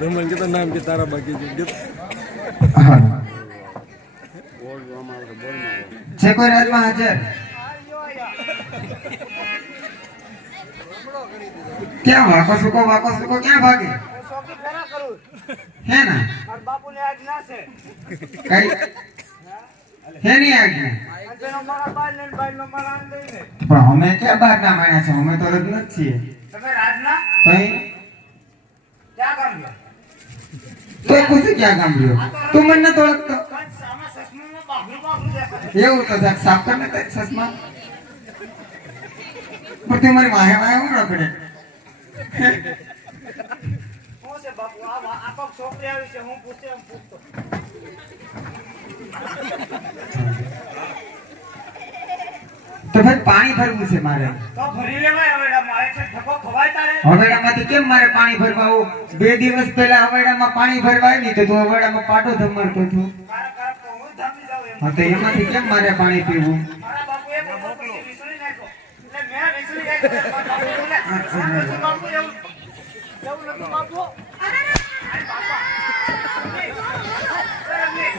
રમણ કે નામ કે તારા બાકી છે છે કોઈ રાજમાં હાજર. ક્યાં વાકો સુકો વાકો સુકો ક્યાં ભાગે? હે ના? બાપુ ને આજ્ઞા છે. કઈ? હે નહીં આજ્ઞા? બાર બાર પણ અમે ક્યાં બહાર ના માણ્યા છે? અમે તો લગ્ન જ છીએ. તમે રાજના? ક્યાં ગયો તો પૂછે ક્યાં કામ રહ્યો તું મને તો એવું તો સાહેબ સાફ કર ને તારી સસમા પણ તું મારી માહે માહે હું રખડે? બાપુ? આ છોકરી આવી છે હું પૂછે એમ પૂછતો. તો ભાઈ પાણી ભરવું છે મારે. તો ભરી લેવાય હવે મારે છે ઠકો ખવાય તારે. હવેડામાંથી કેમ મારે પાણી ભરવા? આવું બે દિવસ પહેલા હવેડામાં પાણી ભરવા આવી તો તું હવેડામાં પાટો ધમરતો હતો. હું તો એમાંથી કેમ મારે પાણી પીવું? મેં વિસરી નાખ્યો મારા બાપુ બોલે, "આ નથી બાપુ એવું એવું નથી બાપુ અરે બાપા અરે એમની.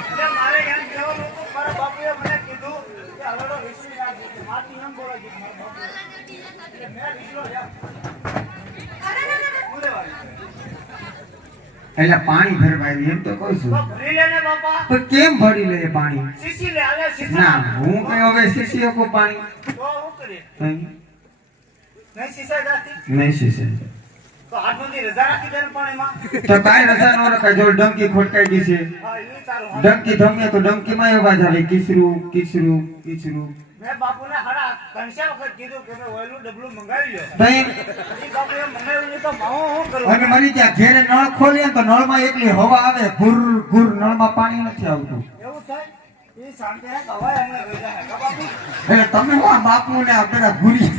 એટલે મારે એમ કહેવાનું હતું, મારા બાપુએ મને કીધું કે હવેડો વિસરી નાખજો. માથી એમ બોલાય છે મારા બાપુએ. એટલે મેં વિસર્યો જ એમ. શું લેવાનું? એટલે પાણી ભરવા આવી એમ તો કહું છું. ભરી લે ને બાપા. તો કેમ ભરી લે પાણી? લે ના હું કઈ હવે શીશી શકું પાણી? તો હું નહીં શીશા જાતી? નહીં શીશે તો હાથ રજા રાખી દે પાણીમાં. તો કાંઈ રજા ન રખાય જો ડંકી ખોટકાઈ ગઈ છે. ડંકી ધમે તો ડંકીમાં એ અવાજ આવે કિસરું કિસરું કિસરું. મેં બાપુને હાડા વખત કીધું કે ઓયલું ડબલું મંગાવી લ્યો? તઈ હજી બાપુએ મંગાવ્યું તો માવો શું કરું અને મારી ત્યાં ઘેરે નળ ખોલીએ તો નળમાં એકલી હવા આવે નળમાં પાણી નથી આવતું. એવું થાય? તમે હું બાપુ ને ઘુરી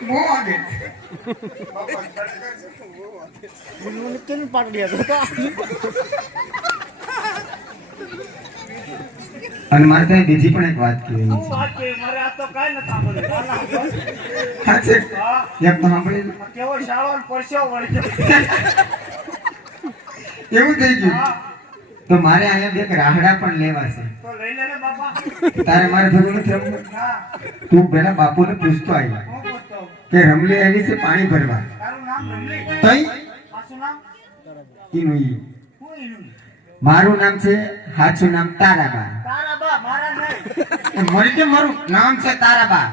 બહુ વાગે. મને કેમ પાડી હતો અને મારે ત્યાં બીજી પણ એક વાત કહેવી એવું થઈ ગયું. તો મારે અહીંયા બે રાહડા પણ લેવા છે. તારે મારે જરૂર નથી રમવું? તું પેલા બાપુને પૂછતો આવ્યા કે રમલી આવી છે પાણી ભરવા? તઈ? એનું મારું નામ છે હાચું નામ તારાબા. મળી કે મારું નામ છે તારાબા?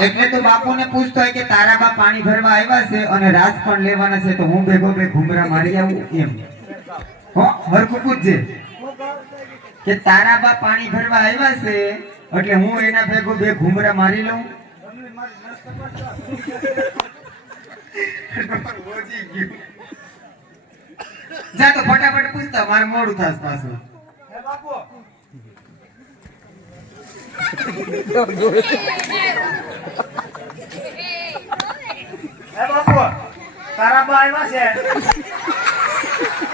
એટલે તો બાપુને પૂછતો હોય કે તારાબા પાણી ભરવા આવ્યા છે અને રાસ પણ લેવાના છે તો હું ભેગો બે ઘુમરા મારી આવું એમ. હો હરખું પૂછજે. કે તારાબા પાણી ભરવા આવ્યા છે એટલે હું એના ભેગો બે ઘુમરા મારી લઉં? કરતો. જા તો ફટાફટ પૂછતા મારે મોડું થાસ પાછું. હે બાપુ હે બાપુ તારા બા આવ્યા છે.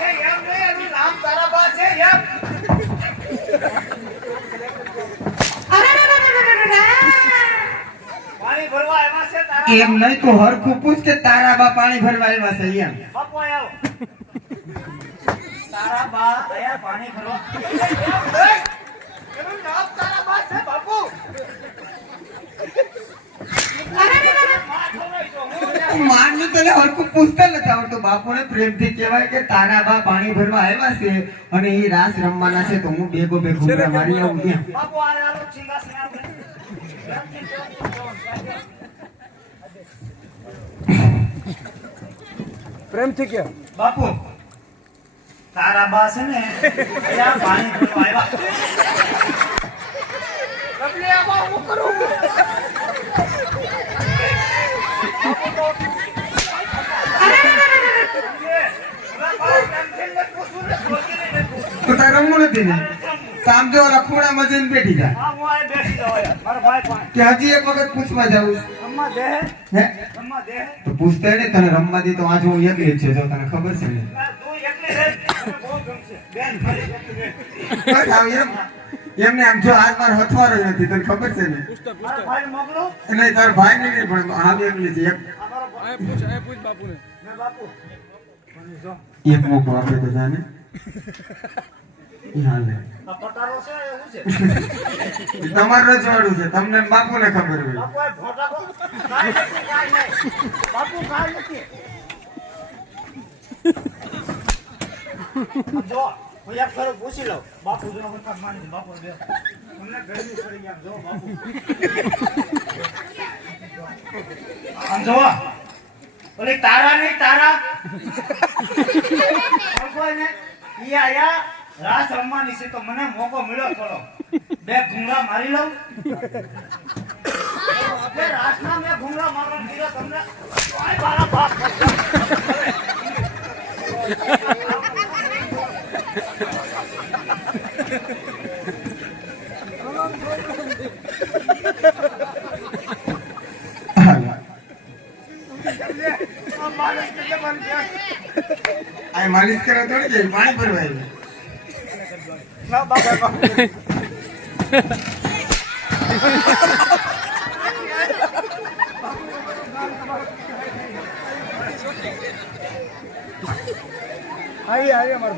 એ એમ એનું નામ તારા બા. છે આવ્યા એમ નહીં તું હરખું પૂછ કે તારાબા પાણી ભરવા આવ્યા છે એમ. બાપુ અહીં આવો. તારા બા આયા પાણી ભરો એનું નામ તારા બા છે બાપુ માનની તને હરખું પૂછતા નથી આવડતું. બાપુને પ્રેમથી કહેવાય કે તારાબા પાણી ભરવા આવ્યા છે અને એ રાસ રમવાના છે તો હું બેગો બે ઘુમરા મારી આવું એમ બાપુ આ આલો સિંહાસન આપણે પ્રેમથી કે બાપુ તારા બા છે ને અહીંયા પાણી ભરવા આવ્યા. બબલી આમાં હું કરું? તો તારે રમવું નથી ને? તો જો રખોડામાં જઈને બેઠી જા. હા હું આ બેસી જાઉં યાર મારા ભાઈ પાસે કે હજી એક વખત પૂછવા જાઉં પૂછતા ને તને રમવા દે તો આજ હું એક છે જો તને ખબર છે ને. એમને આમ જો હાથ મારો હથવાનો નથી તને ખબર છે ને? એટલે તાર ભાઈ ને નહીં પણ આ એકલી છે. એક બાપુ. મોકો આપે બધાને. જાને ઈ હાલે. આ પટારો છે એ શું છે? તમારું રજવાડું છે તમને ને બાપુને ખબર હોય. બાપુ કાંઈ કાંઈ કાંઈ હું એક ફેરો પૂછી લઉં. બાપુ જો વખત માની બાપુ બે તમને ગરમી પડી ગયા જો બાપુ. આમ જો. ઓલી તારા નહીં તારા. ભગવાને ઈ આયા રાસ રમવાની છે તો મને મોકો મળ્યો થોડો. બે ઘૂંગળા મારી લઉં. બે રાસના મેં ઘૂંગળા મારવા દીધા તમને મારા બાપ. આ માલિશ કરે થોડી જાય પાણી ભરવા આવે. આવી અમારો